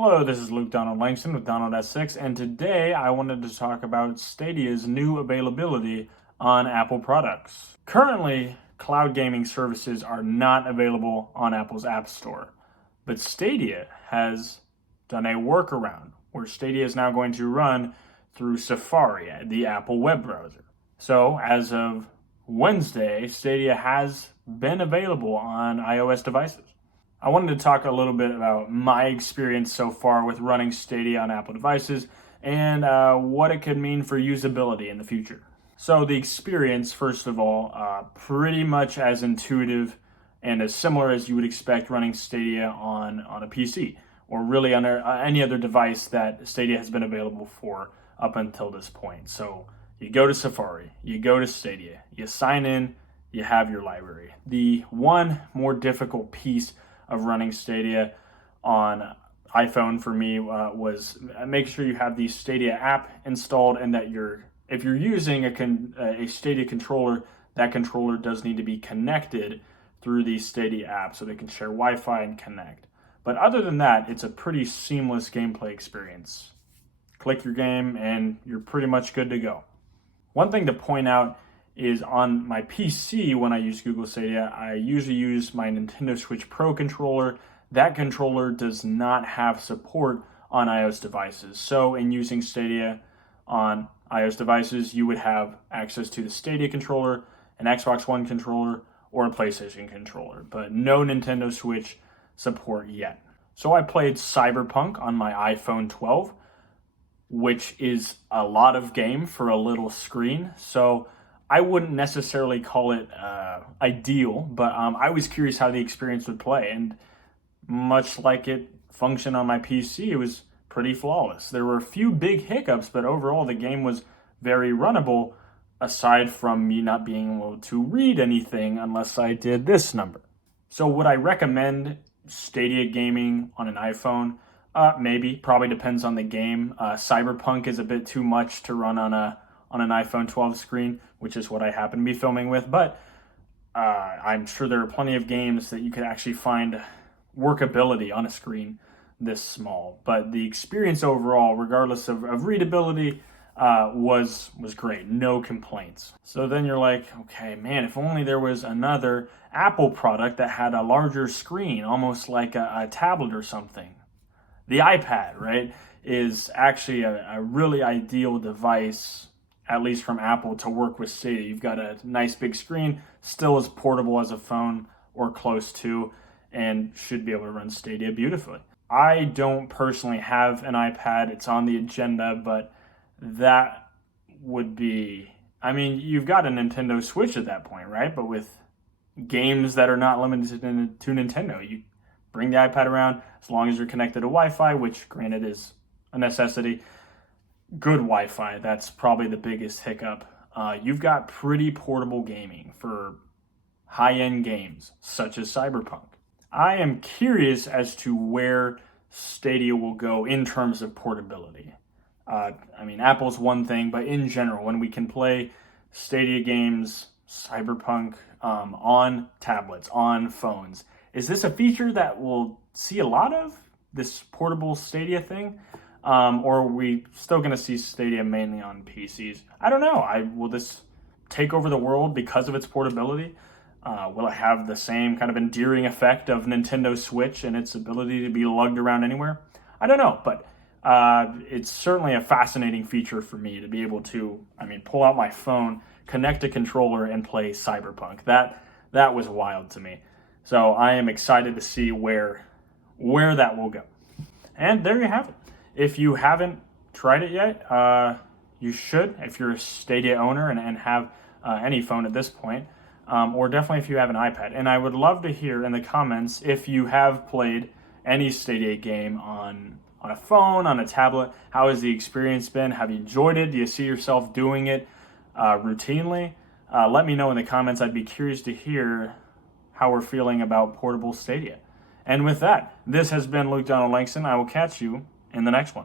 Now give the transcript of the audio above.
Hello, this is Luke Donald Langston with Donald S6, and today I wanted to talk about Stadia's new availability on Apple products. Currently, cloud gaming services are not available on Apple's App Store, but Stadia has done a workaround where Stadia is now going to run through Safari, the Apple web browser. So, as of Wednesday, Stadia has been available on iOS devices. I wanted to talk a little bit about my experience so far with running Stadia on Apple devices and what it could mean for usability in the future. So the experience, first of all, pretty much as intuitive and as similar as you would expect running Stadia on a PC or really on any other device that Stadia has been available for up until this point. So you go to Safari, you go to Stadia, you sign in, you have your library. The one more difficult piece of running Stadia on iPhone for me was make sure you have the Stadia app installed and that if you're using a Stadia controller, that controller does need to be connected through the Stadia app so they can share Wi-Fi and connect. But other than that, it's a pretty seamless gameplay experience. Click your game and you're pretty much good to go. One thing to point out is on my PC, when I use Google Stadia, I usually use my Nintendo Switch Pro controller. That controller does not have support on iOS devices. So in using Stadia on iOS devices, you would have access to the Stadia controller, an Xbox One controller, or a PlayStation controller, but no Nintendo Switch support yet. So I played Cyberpunk on my iPhone 12, which is a lot of game for a little screen. So I wouldn't necessarily call it ideal, but I was curious how the experience would play. And much like it functioned on my PC, it was pretty flawless. There were a few big hiccups, but overall the game was very runnable, aside from me not being able to read anything unless I did this number. So would I recommend Stadia gaming on an iPhone? Maybe. Probably depends on the game. Cyberpunk is a bit too much to run on an iPhone 12 screen, which is what I happen to be filming with. But I'm sure there are plenty of games that you could actually find workability on a screen this small. But the experience overall, regardless of readability, was great. No complaints. So then you're like, okay, man, if only there was another Apple product that had a larger screen, almost like a tablet or something. The iPad, right, is actually a really ideal device, at least from Apple, to work with Stadia. You've got a nice big screen, still as portable as a phone or close to, and should be able to run Stadia beautifully. I don't personally have an iPad. It's on the agenda, but that would be, you've got a Nintendo Switch at that point, right? But with games that are not limited to Nintendo, you bring the iPad around as long as you're connected to Wi-Fi, which granted is a necessity. Good Wi-Fi, that's probably the biggest hiccup. You've got pretty portable gaming for high-end games, such as Cyberpunk. I am curious as to where Stadia will go in terms of portability. Apple's one thing, but in general, when we can play Stadia games, Cyberpunk, on tablets, on phones, is this a feature that we'll see a lot of, this portable Stadia thing? Or are we still going to see Stadia mainly on PCs? I don't know. Will this take over the world because of its portability? Will it have the same kind of endearing effect of Nintendo Switch and its ability to be lugged around anywhere? I don't know, but it's certainly a fascinating feature for me to be able to, pull out my phone, connect a controller, and play Cyberpunk. That was wild to me. So I am excited to see where that will go. And there you have it. If you haven't tried it yet, you should, if you're a Stadia owner and have any phone at this point, or definitely if you have an iPad. And I would love to hear in the comments if you have played any Stadia game on a phone, on a tablet. How has the experience been? Have you enjoyed it? Do you see yourself doing it routinely? Let me know in the comments. I'd be curious to hear how we're feeling about portable Stadia. And with that, this has been Luke Donald Langston. I will catch you in the next one.